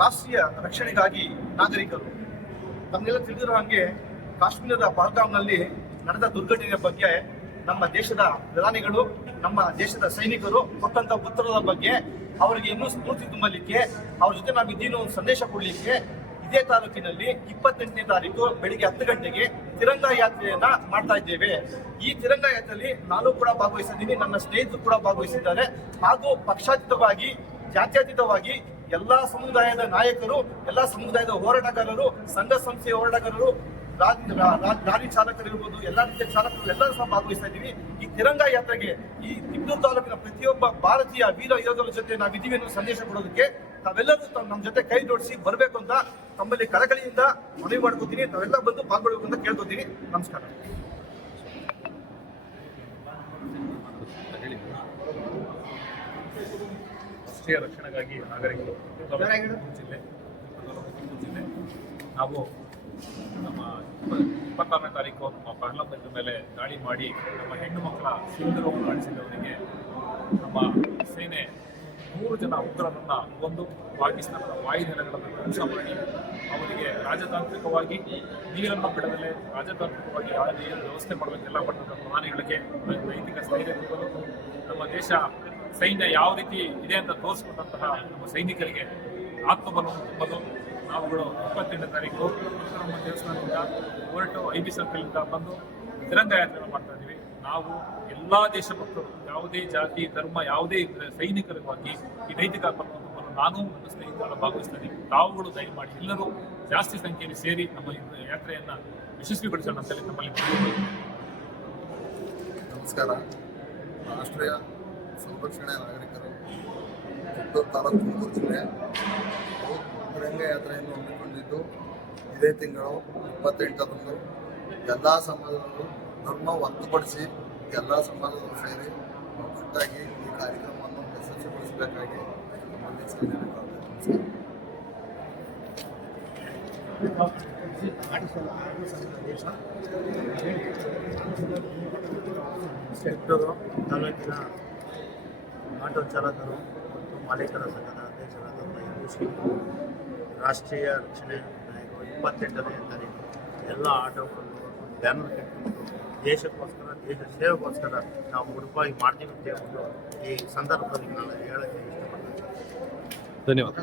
ರಾಷ್ಟ್ರೀಯ ರಕ್ಷಣೆಗಾಗಿ ನಾಗರಿಕರು. ತಮಗೆಲ್ಲ ತಿಳಿದಿರೋ ಹಾಗೆ ಕಾಶ್ಮೀರದ ಪಹಲ್ಗಾಮ್ನಲ್ಲಿ ನಡೆದ ದುರ್ಘಟನೆಯ ಬಗ್ಗೆ ನಮ್ಮ ದೇಶದ ಪ್ರಧಾನಿಗಳು, ನಮ್ಮ ದೇಶದ ಸೈನಿಕರು ಕೊಟ್ಟಂತ ಉತ್ತರದ ಬಗ್ಗೆ ಅವರಿಗೆ ಇನ್ನೂ ಸ್ಫೂರ್ತಿ ತುಂಬಲಿಕ್ಕೆ, ಅವ್ರ ಜೊತೆ ನಾವು ಇದ್ದೀನೋ ಒಂದು ಸಂದೇಶ ಕೊಡಲಿಕ್ಕೆ ಇದೇ ತಾಲೂಕಿನಲ್ಲಿ ಇಪ್ಪತ್ತೆಂಟನೇ ತಾರೀಕು ಬೆಳಿಗ್ಗೆ ಹತ್ತು ಗಂಟೆಗೆ ತಿರಂಗ ಯಾತ್ರೆಯನ್ನ ಮಾಡ್ತಾ ಇದ್ದೇವೆ. ಈ ತಿರಂಗ ಯಾತ್ರೆಯಲ್ಲಿ ನಾನು ಕೂಡ ಭಾಗವಹಿಸಿದ್ದೀನಿ, ನನ್ನ ಸ್ನೇಹಿತರು ಕೂಡ ಭಾಗವಹಿಸಿದ್ದಾರೆ ಹಾಗೂ ಪಕ್ಷಾತೀತವಾಗಿ, ಜಾತ್ಯತೀತವಾಗಿ ಎಲ್ಲಾ ಸಮುದಾಯದ ನಾಯಕರು, ಎಲ್ಲಾ ಸಮುದಾಯದ ಹೋರಾಟಗಾರರು, ಸಂಘ ಸಂಸ್ಥೆಯ ಹೋರಾಟಗಾರರು ಲಾರಿ ಚಾಲಕರಿರ್ಬೋದು, ಎಲ್ಲಾ ರೀತಿಯ ಚಾಲಕರು, ಎಲ್ಲರೂ ಸಹ ಭಾಗವಹಿಸ್ತಾ ಇದ್ದೀವಿ. ಈ ತಿರಂಗ ಯಾತ್ರೆಗೆ ಈ ತಿಪ್ಪೂರು ತಾಲೂಕಿನ ಪ್ರತಿಯೊಬ್ಬ ಭಾರತೀಯ ವೀರ ಯೋಧರ ಜೊತೆ ನಾವಿದ್ದೀವಿ ಅನ್ನೋ ಸಂದೇಶ ಕೊಡೋದಕ್ಕೆ ತಾವೆಲ್ಲರೂ ನಮ್ಮ ಜೊತೆ ಕೈ ಜೋಡಿಸಿ ಬರಬೇಕು ಅಂತ ತಮ್ಮಲ್ಲಿ ಕಳಕಳಿಯಿಂದ ಮನವಿ ಮಾಡ್ಕೋತೀನಿ. ತಾವೆಲ್ಲ ಬಂದು ಪಾಲ್ಗೊಳ್ಬೇಕು ಅಂತ ಕೇಳ್ಕೊತೀನಿ. ನಮಸ್ಕಾರ. ರಾಷ್ಟ್ರೀಯ ರಕ್ಷಣೆಗಾಗಿ ನಾಗರಿಕರು ಜಿಲ್ಲೆ ಜಿಲ್ಲೆ ನಾವು ನಮ್ಮ ಇಪ್ಪ- ಇಪ್ಪತ್ತಾರನೇ ತಾರೀಕು ನಮ್ಮ ಪಾರ್ಲಮೆಂಟ್ ಮೇಲೆ ದಾಳಿ ಮಾಡಿ ನಮ್ಮ ಹೆಣ್ಣು ಮಕ್ಕಳ ಸಿಂಧುರವನ್ನು ಅಳಿಸಿದವರಿಗೆ ನಮ್ಮ ಸೇನೆ ಮೂರು ಜನ ಉಗ್ರರನ್ನ ಒಂದು ಪಾಕಿಸ್ತಾನದ ವಾಯುನೆಲೆಗಳನ್ನು ಧ್ವಂಸ ಮಾಡಿ ಅವರಿಗೆ ರಾಜತಾಂತ್ರಿಕವಾಗಿ ನೀರನ್ನು ಬಿಡದಲ್ಲೇ ರಾಜತಾಂತ್ರಿಕವಾಗಿ ಯಾವ ನೀರು ವ್ಯವಸ್ಥೆ ಮಾಡಬೇಕೆಲ್ಲ ಪಟ್ಟಂತ ಪ್ರಧಾನಿಗಳಿಗೆ ನೈತಿಕ ಸ್ಥೈರ್ಯ ನಮ್ಮ ದೇಶ ಸೈನ್ಯ ಯಾವ ರೀತಿ ಇದೆ ಅಂತ ತೋರಿಸ್ಕೊಟ್ಟಂತಹ ನಮ್ಮ ಸೈನಿಕರಿಗೆ ಆತ್ಮಬಲವನ್ನು ತುಂಬಲು ನಾವುಗಳು ಇಪ್ಪತ್ತೆಂಟನೇ ತಾರೀಕು ನಮ್ಮ ದೇವಸ್ಥಾನದಿಂದ ಹೊರಟು ಐ ಬಿ ಸರ್ಕಲ್ನಿಂದ ಬಂದು ತಿರಂಗ ಯಾತ್ರೆಯನ್ನು ಮಾಡ್ತಾ ಇದ್ದೀವಿ. ನಾವು ಎಲ್ಲಾ ದೇಶಭಕ್ತರು, ಯಾವುದೇ ಜಾತಿ, ಧರ್ಮ, ಯಾವುದೇ ಇದ್ರೆ ಸೈನಿಕರವಾಗಿ ಈ ನೈತಿಕ ಆತ್ಮವನ್ನು ತುಂಬಲು ನಾನು ನನ್ನ ಸ್ನೇಹಿತರ ಭಾಗವಹಿಸ್ತೀನಿ ತಾವುಗಳು ದಯಮಾಡಿ ಎಲ್ಲರೂ ಜಾಸ್ತಿ ಸಂಖ್ಯೆಯಲ್ಲಿ ಸೇರಿ ನಮ್ಮ ಯಾತ್ರೆಯನ್ನು ಯಶಸ್ವಿಗೊಳಿಸೋಣ ಅಂತೇಳಿ ನಮ್ಮಲ್ಲಿ ನಮಸ್ಕಾರ. ರಾಷ್ಟ್ರೀಯ ಸಂರಕ್ಷಣೆ ನಾಗರಿಕರು ತಾಲೂಕು ಜಿಲ್ಲೆ ರಂಗಯಾತ್ರೆಯನ್ನು ಹಮ್ಮಿಕೊಂಡಿದ್ದು ಇದೇ ತಿಂಗಳು ಇಪ್ಪತ್ತೆಂಟರಂದು ಎಲ್ಲ ಸಮಾಜದಲ್ಲೂ ಧರ್ಮ ಹೊರತುಪಡಿಸಿ ಎಲ್ಲ ಸಮಾಜದವರು ಸೇರಿ ಒಟ್ಟಾಗಿ ಈ ಕಾರ್ಯಕ್ರಮವನ್ನು ಯಶಸ್ವಿಗೊಳಿಸಬೇಕಾಗಿ ತಾಲೂಕಿನ ಆಟೋ ಚಾಲಕರು ಮತ್ತು ಮಾಲೀಕರ ಸಂಘದ ಅಧ್ಯಕ್ಷರಾದಂಥ ಶ್ರೀ ರಾಷ್ಟ್ರೀಯ ರಕ್ಷಣೆ ನಾಯಕರು ಇಪ್ಪತ್ತೆಂಟನೇ ತಾರೀಕು ಎಲ್ಲ ಆಟೋಗಳನ್ನು ಬ್ಯಾನರ್ ಕಟ್ಟಿಕೊಂಡು ದೇಶಕ್ಕೋಸ್ಕರ, ದೇಶ ಸೇವೆಗೋಸ್ಕರ ನಾವು ಉಡುಪಾಗಿ ಮಾಡ್ತೀವಿ ಅಂತ ಹೇಳ್ಬಿಟ್ಟು ಈ ಸಂದರ್ಭದಲ್ಲಿ ನಾನು ಹೇಳಕ್ಕೆ ಇಷ್ಟಪಡ್ತೀನಿ. ಧನ್ಯವಾದ.